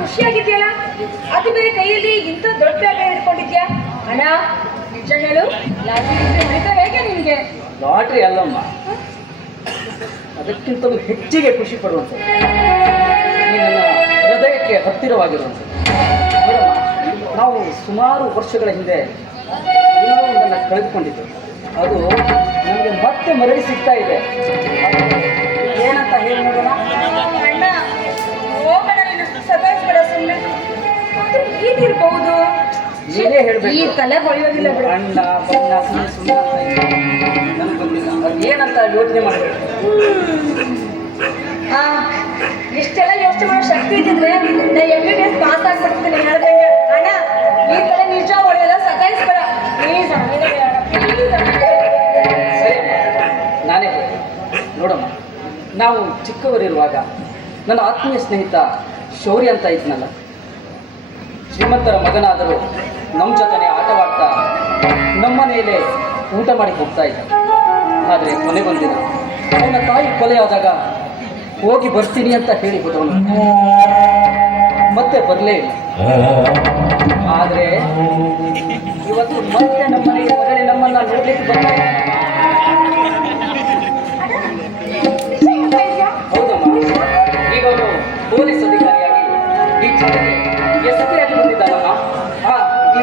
ಖುಷಿಯಾಗಿದ್ಯಲ್ಲ ಅದು ಬೇರೆ ಕೈಯಲ್ಲಿ ಇಂಥ ದೊಡ್ಡ ಬ್ಯಾಗ್ ಹಿಡ್ಕೊಂಡಿದ್ಯಾ ಅಣ್ಣ, ನಿಜ ಹೇಳು. ಲಾಟ್ರಿ ಹೇಗೆ ನಿಮ್ಗೆ? ಲಾಟ್ರಿ ಅಲ್ಲಮ್ಮ. ಅದಕ್ಕಿಂತಲೂ ಹೆಚ್ಚಿಗೆ ಖುಷಿ ಈ ಹೃದಯಕ್ಕೆ ಹತ್ತಿರವಾಗಿರುವಂಥದ್ದು. ನಾವು ಸುಮಾರು ವರ್ಷಗಳ ಹಿಂದೆ ಏನೋ ಒಂದನ್ನು ಕಳೆದುಕೊಂಡಿದ್ದು ಅದು ನಮಗೆ ಮತ್ತೆ ಮರಳಿ ಸಿಗ್ತಾ ಇದೆ. ನನಗೆ ತಲೆ ಬಳಿಯೋದಿಲ್ಲ ಏನಂತ ಯೋಚನೆ ಮಾಡಬೇಕು ಇಷ್ಟೆಲ್ಲ ಯೋಚನೆ ಮಾಡೋ ಶಕ್ತಿ ಇದ್ದಿದ್ರೆ ನಾ M B B S pass ಆಗ್ಬಿಡ್ತೀನಿ ಹೇಳ್ದಂಗೆ ಅಣ್ಣ ಈ ತಲೆ ನಿಜ ಹೊಡೆಯಲ್ಲ ಸತಾಯಿಸ್ಬೇಡ. ಪ್ಲೀಸ್ ನಾನೇ. ನೋಡಮ್ಮ ನಾವು ಚಿಕ್ಕವರಿರುವಾಗ ನನ್ನ ಆತ್ಮೀಯ ಸ್ನೇಹಿತ ಶೌರ್ಯ ಅಂತ ಇದ್ನಲ್ಲ ಶ್ರೀಮಂತರ ಮಗನಾದರೂ ನಮ್ಮ ಜೊತೆನೆ ಆಟವಾಡ್ತಾ ನಮ್ಮ ಊಟ ಮಾಡಿ ಹೋಗ್ತಾ ಇದ್ದ. ಆದರೆ ಕೊನೆ ಬಂದಿಲ್ಲ. ಅವನ ತಾಯಿ ಕೊಲೆಯಾದಾಗ ಹೋಗಿ ಬರ್ತೀನಿ ಅಂತ ಹೇಳಿ ಹೋದವನು ಮತ್ತೆ ಬರಲೇ ಇಲ್ಲ. ಆದರೆ ಇವತ್ತು ಮತ್ತೆ ನಮ್ಮ ಮನೆಗೆ ಮಗನೇ ನಮ್ಮನ್ನು ನೋಡಲಿಕ್ಕೆ ಬರ್ತಾ ಹಾ ಈ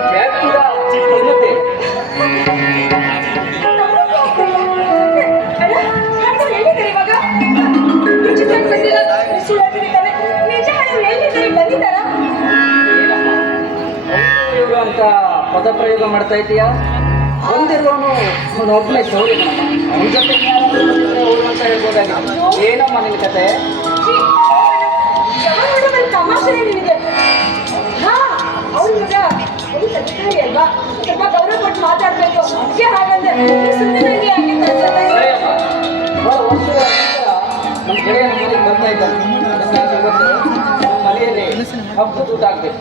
ಪದ ಪ್ರಯೋಗ ಮಾಡ್ತಾ ಇದೀಯಾ ಒಂದಿರೋನು ಒಬ್ಬನೇ ಶೌರ್ಯನಮ್ಮ ಅವನ ಜೊತೆ ಅಂತ ಏನಮ್ಮ ನಿನ್ನ ಕತೆ ತಮಾಷೆ ನಿನಗೆ. ಸರ್ಕಾರಿ ಅಲ್ವಾ? ಸ್ವಲ್ಪ ಗೌರವ ಕೊಟ್ಟು ಮಾತಾಡ್ಬೇಕು. ಅದಕ್ಕೆ ಹಾಗಂದ್ರೆ ಸುಮ್ಮನೆ ನಂಗೆ ಆಗಿತ್ತು ಅನ್ಸುತ್ತೆ. ನಮ್ಮ ಮನೆಗೆ ಬರ್ತಾ ನಮ್ಮ ಮನೆಯಲ್ಲಿ ಹಬ್ಬದ ಊಟ ಆಗ್ಬೇಕು.